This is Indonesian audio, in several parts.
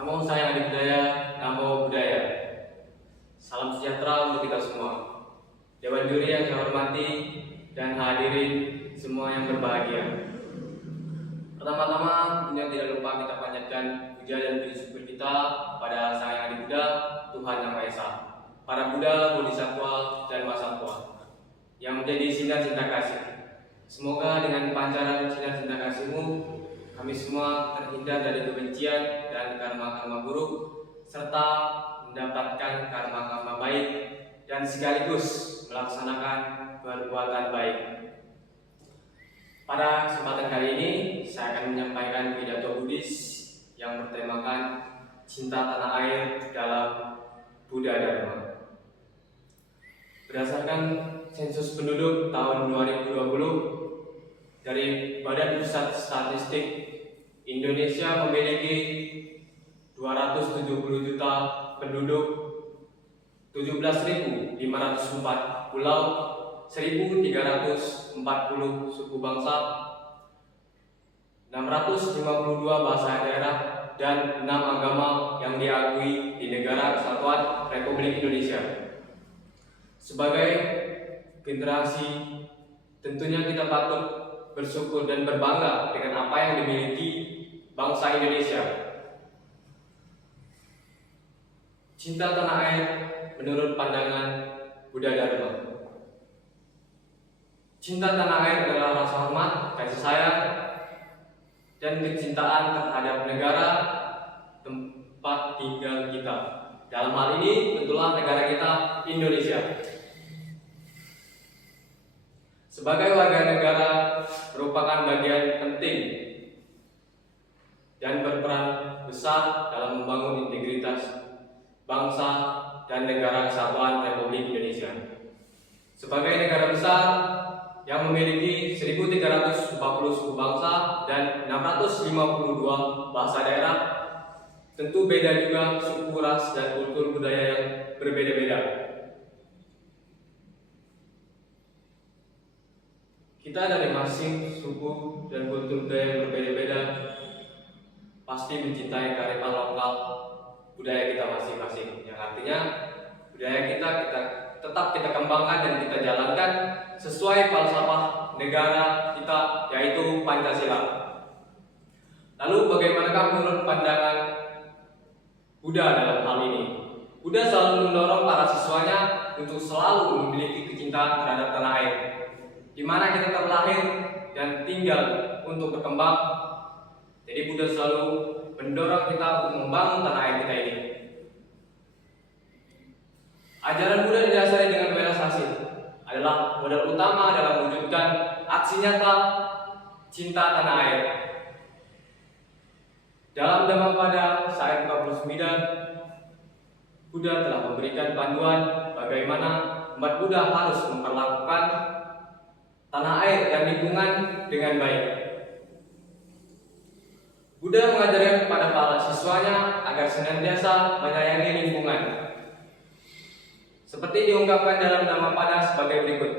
Namo sayang adik budaya, namo budaya. Salam sejahtera untuk kita semua. Dewan juri yang saya hormati dan hadirin semua yang berbahagia. Pertama-tama, tidak lupa kita panjatkan puja dan puji syukur kita pada Sang Yang Adi Buddha, Tuhan Yang Maha Esa, para Buddha, Bodhisattva, dan Mahasatwa yang menjadi sinar cinta kasih. Semoga dengan pancaran sinar cinta kasih-Mu, kami semua terhindar dari kebencian dan karma-karma buruk, serta mendapatkan karma-karma baik dan sekaligus melaksanakan perbuatan baik. Pada kesempatan kali ini, saya akan menyampaikan pidato Buddhis yang bertemakan cinta tanah air dalam Buddha Dharma. Berdasarkan sensus penduduk tahun 2020 dari Badan Pusat Statistik, Indonesia memiliki 270 juta penduduk, 17.504 pulau, 1.340 suku bangsa, 652 bahasa daerah, dan 6 agama yang diakui di Negara Kesatuan Republik Indonesia. Sebagai generasi, tentunya kita patut bersyukur dan berbangga dengan apa yang dimiliki bangsa Indonesia. Cinta tanah air menurut pandangan Buddha Dharma. Cinta tanah air adalah rasa hormat, kasih sayang, dan kecintaan terhadap negara tempat tinggal kita. Dalam hal ini tentulah negara kita, Indonesia. Sebagai warga negara merupakan bagian penting dan berperan besar dalam membangun integritas bangsa dan negara kesatuan Republik Indonesia. Sebagai negara besar yang memiliki 1.340 suku bangsa dan 652 bahasa daerah, tentu beda juga suku, ras, dan kultur budaya yang berbeda-beda. Kita dari masing suku dan kultur budaya yang berbeda-beda pasti mencintai kearifan lokal budaya kita masing-masing, yang artinya budaya kita tetap kita kembangkan dan kita jalankan sesuai falsafah negara kita, yaitu Pancasila. Lalu bagaimanakah menurut pandangan Buddha dalam hal ini? Buddha selalu mendorong para siswanya untuk selalu memiliki kecintaan terhadap tanah air, di mana kita terlahir dan tinggal untuk berkembang. Jadi Buddha selalu mendorong kita untuk membangun tanah air kita ini. Ajaran Buddha didasari dengan welas asih adalah modal utama dalam mewujudkan aksi nyata cinta tanah air. Dalam Dhammapada ayat 49, Buddha telah memberikan panduan bagaimana umat Buddha harus memperlakukan tanah air dan lingkungan dengan baik. Buddha mengajarkan kepada para siswanya agar senantiasa menyayangi lingkungan. Seperti diungkapkan dalam Dhammapada sebagai berikut.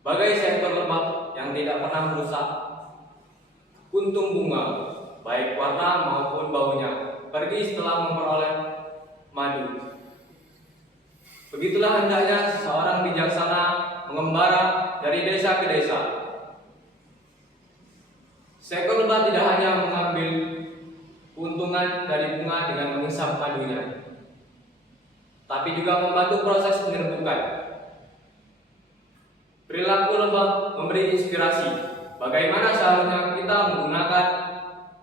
Bagai seekor lebah yang tidak pernah merusak kuntung bunga, baik warna maupun baunya, pergi setelah memperoleh madu. Begitulah hendaknya seseorang bijaksana mengembara dari desa ke desa. Seekor lebah tidak hanya mengambil keuntungan dari bunga dengan menghisap madunya, tapi juga membantu proses penyerbukan. Perilaku lebah memberi inspirasi bagaimana seharusnya kita menggunakan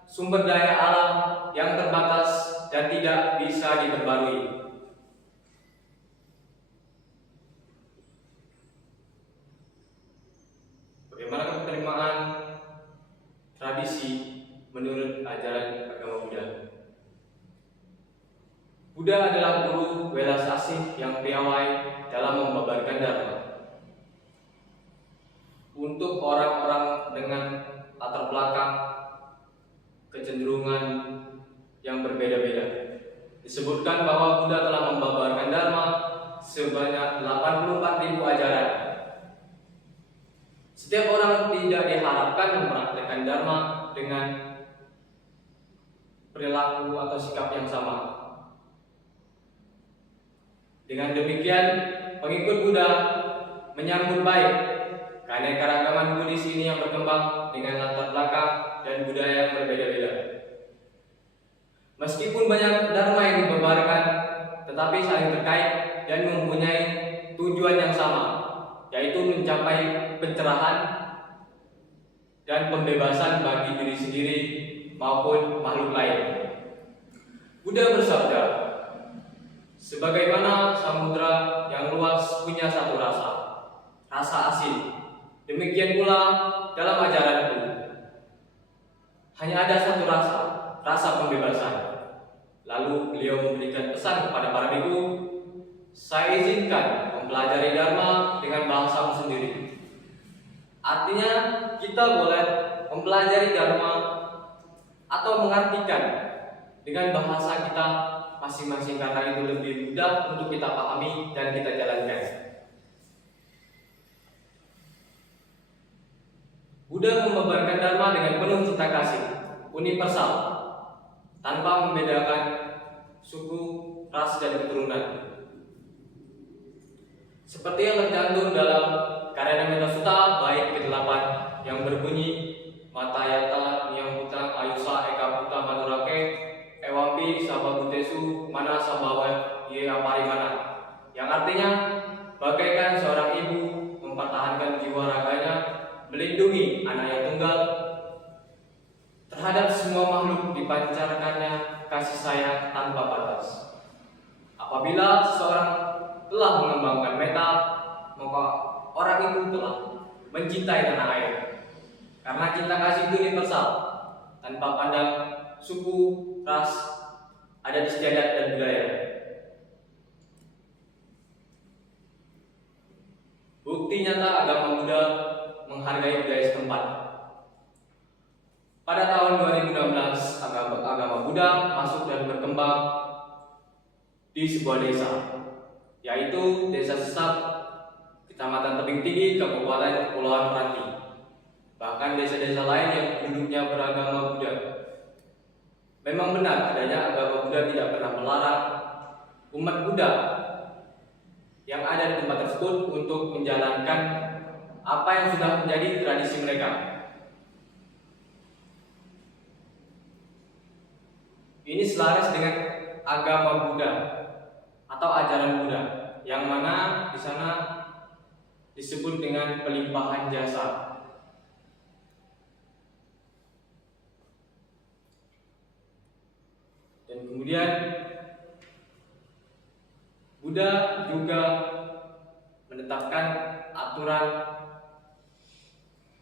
sumber daya alam yang terbatas dan tidak bisa diperbarui. Bagaimana penerimaan tradisi menurut ajaran agama Buddha? Buddha adalah guru welas asih yang piawai dalam membabarkan dharma. Untuk orang-orang dengan latar belakang kecenderungan yang berbeda-beda, disebutkan bahwa Buddha telah membabarkan dharma sebanyak 84.000 ajaran. Setiap orang tidak diharapkan mempraktikkan dharma dengan perilaku atau sikap yang sama. Dengan demikian, pengikut Buddha menyambut baik keanekaragaman Buddhis ini yang berkembang dengan latar belakang dan budaya yang berbeda-beda. Meskipun banyak dharma yang dibebarkan, tetapi saling terkait dan mempunyai tujuan yang sama, yaitu mencapai pencerahan dan pembebasan bagi diri sendiri maupun makhluk lain. Buddha bersabda, sebagaimana samudra yang luas punya satu rasa, rasa asin, demikian pula dalam ajaranku hanya ada satu rasa, rasa pembebasan. Lalu beliau memberikan pesan kepada para biku, saya izinkan mempelajari Dharma dengan bahasamu sendiri. Artinya kita boleh mempelajari Dharma atau mengartikan dengan bahasa kita masing-masing karena itu lebih mudah untuk kita pahami dan kita jalankan. Buddha membabarkan Dharma dengan penuh cinta kasih, universal, tanpa membedakan suku, ras, dan keturunan. Seperti yang tercantum dalam Karyametta Sutta bait ke-8 yang berbunyi Matayata Niyambuta Ayusa Eka Buta Manurake Ewampi Sababutesu Mana Sabawa Ye Aparimana, yang artinya bagaikan seorang ibu mempertahankan jiwa raganya, melindungi anak yang tunggal, terhadap semua makhluk dipancarkannya kasih sayang tanpa batas. Apabila seseorang telah mengembangkan metta, maka orang itu telah mencintai tanah air. Karena cinta kasih itu universal, tanpa pandang suku, ras, adat istiadat, dan budaya. Bukti nyata agama Buddha menghargai budaya setempat. Pada tahun 2016, agama Buddha masuk dan berkembang di sebuah desa, yaitu Desa Sesap, Kecamatan Tebing Tinggi, Kabupaten Kepulauan Meranti. Bahkan desa-desa lain yang penduduknya beragama Buddha. Memang benar adanya agama Buddha tidak pernah melarang umat Buddha yang ada di tempat tersebut untuk menjalankan apa yang sudah menjadi tradisi mereka. Ini selaras dengan agama Buddha atau ajaran Buddha, yang mana di sana disebut dengan pelimpahan jasa. Dan kemudian Buddha juga menetapkan aturan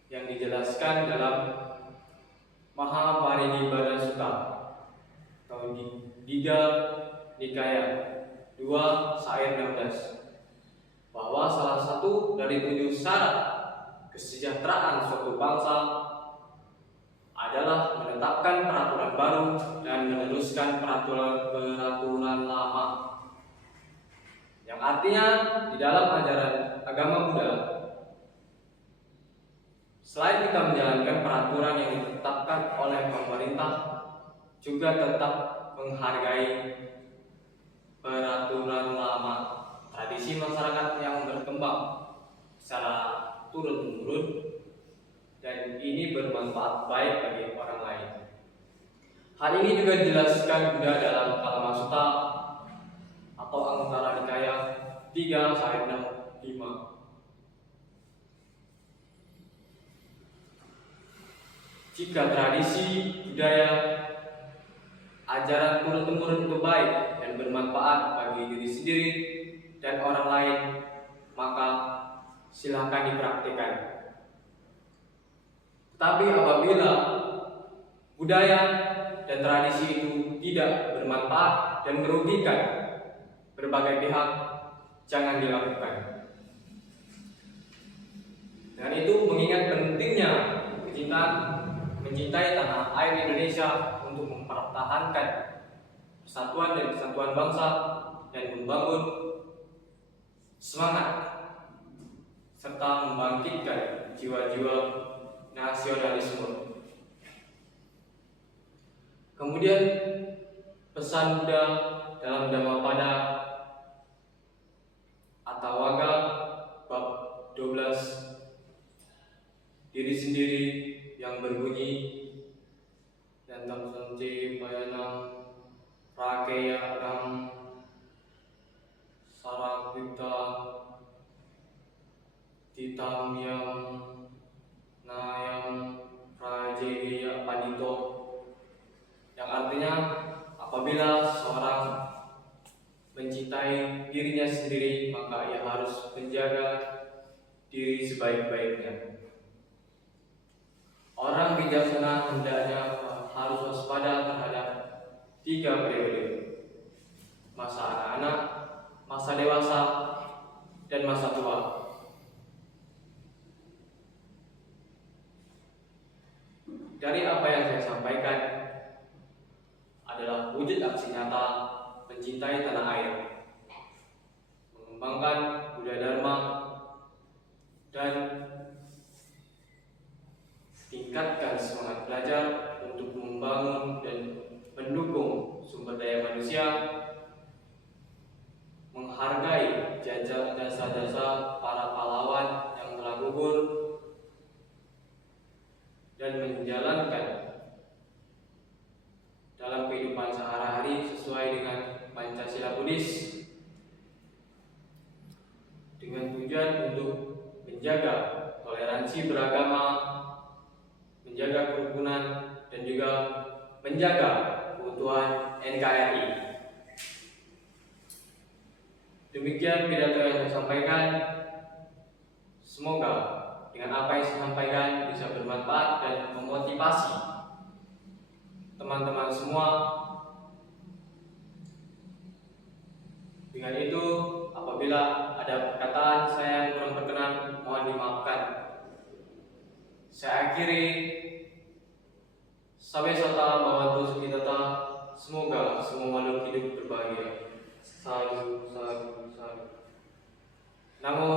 yang dijelaskan dalam Mahaparinibbana Sutta atau Digha Nikaya 2 Sair 16, bahwa salah satu dari 7 syarat kesejahteraan suatu bangsa adalah menetapkan peraturan baru dan meneruskan peraturan lama. Yang artinya di dalam ajaran agama Buddha, selain kita menjalankan peraturan yang ditetapkan oleh pemerintah, juga tetap menghargai peraturan lama, tradisi masyarakat yang berkembang secara turun-temurun, dan ini bermanfaat baik bagi orang lain. Hal ini juga dijelaskan Buddha dalam Kalama Sutta atau Anguttara Nikaya 3 Sair 5. Jika tradisi, budaya, ajaran turun-temurun itu baik dan bermanfaat bagi diri sendiri dan orang lain, maka silakan dipraktikkan. Tapi apabila budaya dan tradisi itu tidak bermanfaat dan merugikan berbagai pihak, jangan dilakukan. Dan itu mengingat pentingnya mencintai tanah air Indonesia untuk mempertahankan persatuan dan kesatuan bangsa dan membangun semangat serta membangkitkan jiwa-jiwa nasionalisme. Kemudian pesan Buddha dalam Dhammapada Attawagga bab 12, diri sendiri yang berbunyi Yantam Sanci Payanam Rakeya Nam Sarakwita Titamyam Nayam Prajeya Padito, yang artinya apabila seorang mencintai dirinya sendiri maka ia harus menjaga diri sebaik-baiknya. Orang bijaksana hendaknya harus waspada terhadap 3 periode: masa anak-anak, masa dewasa, dan masa tua. Dari apa yang saya sampaikan adalah wujud aksi nyata mencintai tanah air, mengembangkan budaya Dharma, dan tingkatkan semangat belajar untuk membangun dan mendukung sumber daya manusia, menghargai jasa-jasa para pahlawan yang telah gugur, dan menjalankan dalam kehidupan sehari-hari sesuai dengan Pancasila Buddhis, dengan tujuan untuk menjaga toleransi beragama, menjaga kerukunan, dan juga menjaga keutuhan NKRI. Demikian pidato yang saya sampaikan. Semoga dengan apa yang saya sampaikan bisa bermanfaat dan memotivasi teman-teman semua. Dengan itu, apabila ada perkataan saya yang kurang berkenan, mohon dimaafkan. Saya akhiri. Sampai sota bawantu sukitata. Semoga semua makhluk hidup berbahagia. Salam, salam, salam. Namo